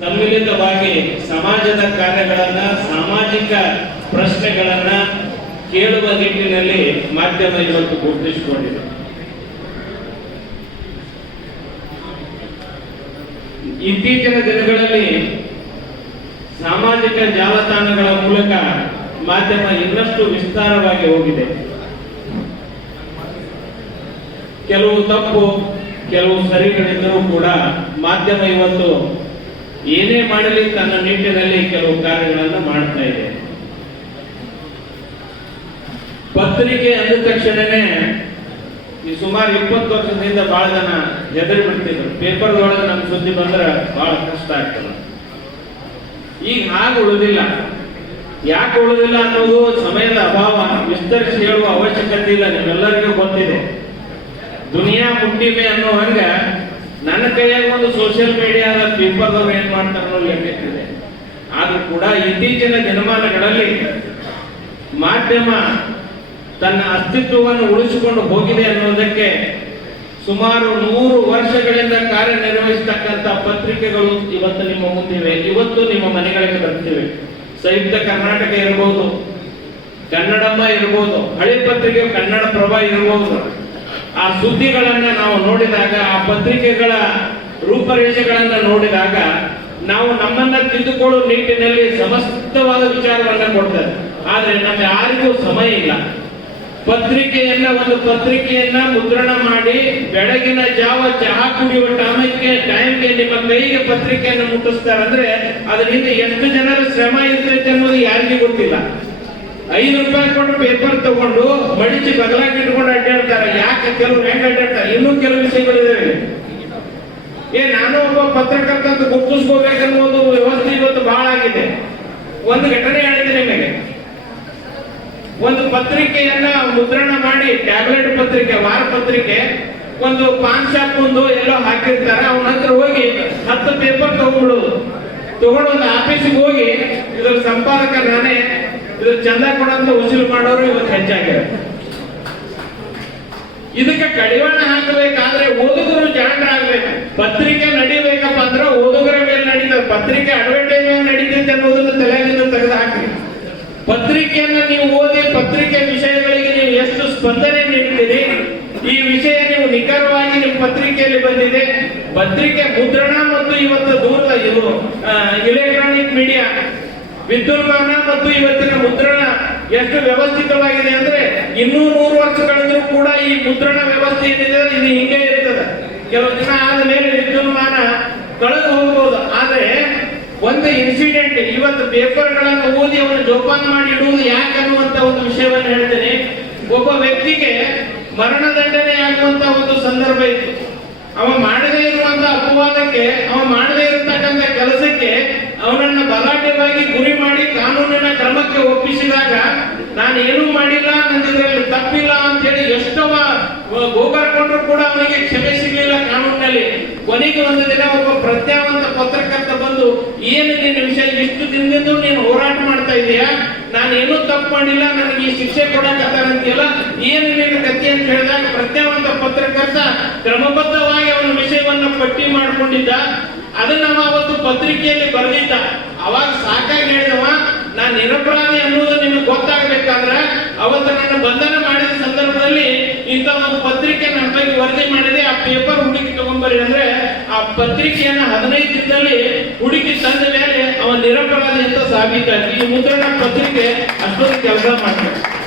ಸಮ್ಮಿಲಿತವಾಗಿ ಸಮಾಜದ ಕಾರ್ಯಗಳನ್ನ, ಸಾಮಾಜಿಕ ಪ್ರಶ್ನೆಗಳನ್ನ ಕೇಳುವ ನಿಟ್ಟಿನಲ್ಲಿ ಮಾಧ್ಯಮ ಇವತ್ತು ಗುರುತಿಸಿಕೊಂಡಿದೆ. ಇತ್ತೀಚಿನ ದಿನಗಳಲ್ಲಿ ಸಾಮಾಜಿಕ ಜಾಲತಾಣಗಳ ಮೂಲಕ ಮಾಧ್ಯಮ ಇನ್ನಷ್ಟು ವಿಸ್ತಾರವಾಗಿ ಹೋಗಿದೆ. ಕೆಲವು ತಪ್ಪು, ಕೆಲವು ಸರಿಗಳಿದ್ದರೂ ಕೂಡ ಮಾಧ್ಯಮ ಇವತ್ತು ಏನೇ ಮಾಡಲಿ ತನ್ನ ನಿಟ್ಟಿನಲ್ಲಿ ಕೆಲವು ಕಾರ್ಯಗಳನ್ನು ಮಾಡ್ತಾ ಇದೆ. ಪತ್ರಿಕೆ ಅಂದ ತಕ್ಷಣನೇ ಈ ಸುಮಾರು ಇಪ್ಪತ್ತು ವರ್ಷದಿಂದ ಬಹಳ ಜನ ಹೆದರಿ ಬಿಡ್ತಿದ್ರು. ಪೇಪರ್ ಒಳಗೆ ನಮ್ಗೆ ಸುದ್ದಿ ಬಂದ್ರೆ ಬಹಳ ಕಷ್ಟ ಆಗ್ತದೆ. ಈಗ ಹಾಗೆ ಉಳಿದಿಲ್ಲ. ಯಾಕೆ ಉಳಿದಿಲ್ಲ ಅನ್ನೋದು ಸಮಯದ ಅಭಾವ ವಿಸ್ತರಿಸಿ ಹೇಳುವ ಅವಶ್ಯಕತೆ ಇಲ್ಲ. ನಿಮ್ಮೆಲ್ಲರಿಗೂ ಗೊತ್ತಿದೆ. ದುನಿಯಾ ಮುಟ್ಟಿಮೆ ಅನ್ನೋ ಹಂಗ ನನ್ನ ಕೈಯಾಗ ಒಂದು ಸೋಷಿಯಲ್ ಮೀಡಿಯಾದ ಪೇಪರ್ದವ್ರು ಏನ್ ಮಾಡ್ತಾರೋ ಲೆಕ್ಕಕ್ಕಿದೆ ಆದ್ರೂ ಕೂಡ ಇತ್ತೀಚಿನ ದಿನಮಾನಗಳಲ್ಲಿ ಮಾಧ್ಯಮ ತನ್ನ ಅಸ್ತಿತ್ವವನ್ನು ಉಳಿಸಿಕೊಂಡು ಹೋಗಿದೆ ಅನ್ನೋದಕ್ಕೆ ಸುಮಾರು ನೂರು ವರ್ಷಗಳಿಂದ ಕಾರ್ಯನಿರ್ವಹಿಸತಕ್ಕಂತ ಪತ್ರಿಕೆಗಳು ಇವತ್ತು ನಿಮ್ಮ ಮುಂದಿವೆ. ಇವತ್ತು ನಿಮ್ಮ ಮನೆಗಳಿಗೆ ಬರ್ತಿವೆ. ಸಂಯುಕ್ತ ಕರ್ನಾಟಕ ಇರಬಹುದು ಕನ್ನಡಮ್ಮ ಇರಬಹುದು ಹಳೆ ಪತ್ರಿಕೆ ಕನ್ನಡ ಪ್ರಭ ಇರಬಹುದು ಆ ಸುದ್ದಿಗಳನ್ನ ನಾವು ನೋಡಿದಾಗ, ಆ ಪತ್ರಿಕೆಗಳ ರೂಪರೇಷೆಗಳನ್ನ ನೋಡಿದಾಗ, ನಾವು ನಮ್ಮನ್ನ ತಿದ್ದುಕೊಳ್ಳುವ ನಿಟ್ಟಿನಲ್ಲಿ ಸಮಸ್ತವಾದ ವಿಚಾರಗಳನ್ನ ಕೊಡ್ತಾರೆ. ಆದ್ರೆ ನಮ್ಗೆ ಯಾರಿಗೂ ಸಮಯ ಇಲ್ಲ. ಪತ್ರಿಕೆಯನ್ನ ಒಂದು ಪತ್ರಿಕೆಯನ್ನ ಮುದ್ರಣ ಮಾಡಿ, ಬೆಳಗಿನ ಜಾವ ಚಹಾ ಕುಡಿಯುವ ಟೈಮ್ಗೆ ಟೈಮ್ಗೆ ನಿಮ್ಮ ಕೈಗೆ ಪತ್ರಿಕೆಯನ್ನು ಮುಟ್ಟಿಸ್ತಾರೆ ಅಂದ್ರೆ ಅದ್ರ ಹಿಂದೆ ಎಷ್ಟು ಜನರ ಶ್ರಮ ಇರ್ತೈತೆ ಅನ್ನೋದು ಯಾರಿಗೂ ಗೊತ್ತಿಲ್ಲ. ಐದು ರೂಪಾಯಿ ಕೊಟ್ಟು ಪೇಪರ್ ತಗೊಂಡು ಮಡಿಚಿ ಬದಲಾಗಿ ಇಟ್ಕೊಂಡು ಅಡ್ಡಾಡ್ತಾರೆ. ಯಾಕೆ ಕೆಲವ್ರು ಹೆಂಗ್ ಅಡ್ಡಾಡ್ತಾರೆ? ಇನ್ನೂ ಕೆಲವು ವಿಷಯಗಳಿದ್ದಾವೆ ಏ, ನಾನು ಒಬ್ಬ ಪತ್ರಕರ್ತ ಅಂತ ಗುರುತಿಸ್ಕೋಬೇಕನ್ನೋದು ವ್ಯವಸ್ಥೆ ಇವತ್ತು ಬಹಳ ಆಗಿದೆ. ಒಂದು ಘಟನೆ ಹೇಳಿದೆ ನಿಮಗೆ. ಒಂದು ಪತ್ರಿಕೆಯನ್ನ ಮುದ್ರಣ ಮಾಡಿ, ಟ್ಯಾಬ್ಲೆಟ್ ಪತ್ರಿಕೆ, ವಾರ ಪತ್ರಿಕೆ, ಒಂದು ಪಾನ್ ಶಾಪ್ ಒಂದು ಎಲ್ಲೋ ಹಾಕಿರ್ತಾರೆ. ಅವನ ಹತ್ರ ಹೋಗಿ ಹತ್ತು ಪೇಪರ್ ತಗೊಂಡ್ಬಿಡೋದು ತಗೊಂಡು ಒಂದು ಆಫೀಸಿಗೆ ಹೋಗಿ ಇದ್ರ ಸಂಪಾದಕ ನಾನೇ ಇದ್ರ ಚಂದ ಕೊಡಂತ ವಸೂಲು ಮಾಡೋರು ಇವತ್ತು ಹೆಚ್ಚಾಗಿದೆ. ಇದಕ್ಕೆ ಕಡಿವಾಣ ಹಾಕಬೇಕಾದ್ರೆ ಓದುಗರು ಜಾಣರಾಗ್ಬೇಕು. ಪತ್ರಿಕೆ ನಡಿಬೇಕಪ್ಪ ಅಂದ್ರೆ ಓದುಗರ ಮೇಲೆ ನಡೀತದೆ. ಪತ್ರಿಕೆ ಅಡ್ವರ್ಟೈಸ್ ನಡೀತೈತೆ ಅನ್ನೋದನ್ನ ತಲೆಯಿಂದ ತೆಗೆದು ಹಾಕಿ ಪತ್ರಿಕೆಯನ್ನ ನೀವು ಓದಿ ಪತ್ರಿಕೆ ವಿಷಯಗಳಿಗೆ ನೀವು ಎಷ್ಟು ಸ್ಪಂದನೆ ನೀಡ್ತೀರಿ? ಈ ವಿಷಯ ನೀವು ನಿಖರವಾಗಿ ನಿಮ್ಮ ಪತ್ರಿಕೆಯಲ್ಲಿ ಬಂದಿದೆ. ಪತ್ರಿಕೆ ಮುದ್ರಣ ಮತ್ತು ಇವತ್ತು ದೂರದ ಇದು ಎಲೆಕ್ಟ್ರಾನಿಕ್ ಮೀಡಿಯಾ ವಿದ್ಯುನ್ಮಾನ ಮತ್ತು ಇವತ್ತಿನ ಮುದ್ರಣ ಎಷ್ಟು ವ್ಯವಸ್ಥಿತವಾಗಿದೆ ಅಂದ್ರೆ ಇನ್ನೂ ನೂರು ವರ್ಷಗಳಿಂದಲೂ ಕೂಡ ಈ ಮುದ್ರಣ ವ್ಯವಸ್ಥೆ ಏನಿದೆ ಇದು ಹಿಂಗೆ ಇರ್ತದೆ. ಕೆಲವು ದಿನ ಆದ್ಮೇಲೆ ವಿದ್ಯುನ್ಮಾನ ಕಳೆದು ಹೋಗ್ಬೋದು. ಆದ್ರೆ ಒಂದು ಇನ್ಸಿಡೆಂಟ್ ಇವತ್ತು ಪೇಪರ್ಗಳನ್ನು ಓದಿ ಅವನು ಜೋಪಾನ ಮಾಡಿ ಇಡುವುದು ಯಾಕೆ ಅನ್ನುವಂತ ಒಂದು ವಿಷಯವನ್ನು ಹೇಳ್ತೇನೆ. ಒಬ್ಬ ವ್ಯಕ್ತಿಗೆ ಮರಣದಂಡನೆ ಆಗುವಂತ ಒಂದು ಸಂದರ್ಭ ಇತ್ತು. ಅವ ಮಾಡದೇ ಇರುವಂತ ಅಪವಾದಕ್ಕೆ, ಅವ ಮಾಡದೇ ಇರತಕ್ಕಂತ ಕೆಲಸಕ್ಕೆ ಅವನನ್ನ ಬಲಾಢ್ಯವಾಗಿ ಗುರಿ ಮಾಡಿ ಕಾನೂನಿನ ಕ್ರಮಕ್ಕೆ ಒಪ್ಪಿಸಿದಾಗ ನಾನು ಏನು ಮಾಡಿಲ್ಲ ನಂದಿದ್ರಲ್ಲಿ ತಪ್ಪಿಲ್ಲ ಅಂತ ಹೇಳಿ ಎಷ್ಟವ ಗೋಗರ್ಕೊಂಡ್ರು ಕೂಡ ಅವನಿಗೆ ಕ್ಷಮೆ ಸಿಗಲಿಲ್ಲ ಕಾನೂನಿನಲ್ಲಿ. ಕೊನೆಗೆ ಒಂದು ದಿನ ಒಬ್ಬ ಪ್ರತ್ಯಾವಂತ ಪತ್ರಕರ್ತ ಬಂದು, ಏನು ನಿನ್ನ ವಿಷಯ? ಇಷ್ಟು ದಿನದಿಂದ ನೀನು ಹೋರಾಟ ಮಾಡ್ತಾ ಇದೀಯಾ? ನಾನು ಏನೂ ತಪ್ಪು ಮಾಡಿಲ್ಲ, ನನಗೆ ಈ ಶಿಕ್ಷೆ ಕೊಡಕತ್ತಾರಂತಿಲ್ಲ ಏನು ನಿನ್ನ ಗತಿ ಅಂತ ಹೇಳಿದಾಗ ಪ್ರತ್ಯಾವಂತ ಪತ್ರಕರ್ತ ಕ್ರಮಬದ್ಧವಾಗಿ ಅವನ ವಿಷಯವನ್ನ ಪಟ್ಟಿ ಮಾಡ್ಕೊಂಡಿದ್ದ ಅದನ್ನ ಅವ ಅವತ್ತು ಪತ್ರಿಕೆಯಲ್ಲಿ ಬರೆದಿದ್ದ. ಅವಾಗ ಸಾಕಾಗಿ ಹೇಳಿದವ, ನಾನು ನಿರಪರಾಧಿ ಅನ್ನೋದು ನಿಮಗೆ ಗೊತ್ತಾಗಬೇಕಾದ್ರೆ, ಅವತ್ತು ನನ್ನ ಬಂಧನ ಮಾಡಿದ ಸಂದರ್ಭದಲ್ಲಿ ಇಂಥ ಒಂದು ಪತ್ರಿಕೆ ನನ್ನ ಬಗ್ಗೆ ವರದಿ ಮಾಡಿದೆ. ಆ ಪೇಪರ್ ಹುಡುಕಿ ತಗೊಂಡ್ಬರಿ ಅಂದ್ರೆ, ಆ ಪತ್ರಿಕೆಯನ್ನ ಹದಿನೈದು ದಿನದಲ್ಲಿ ಹುಡುಕಿ ತಂದ ಮೇಲೆ ಅವ ನಿರಪರಾಧಿ ಅಂತ ಸಾಬೀತಾಗಿ ಈ ಮುದ್ರಣ ಪತ್ರಿಕೆ ಅಷ್ಟೊಂದು ಕೆಲಸ ಮಾಡ್ತಾರೆ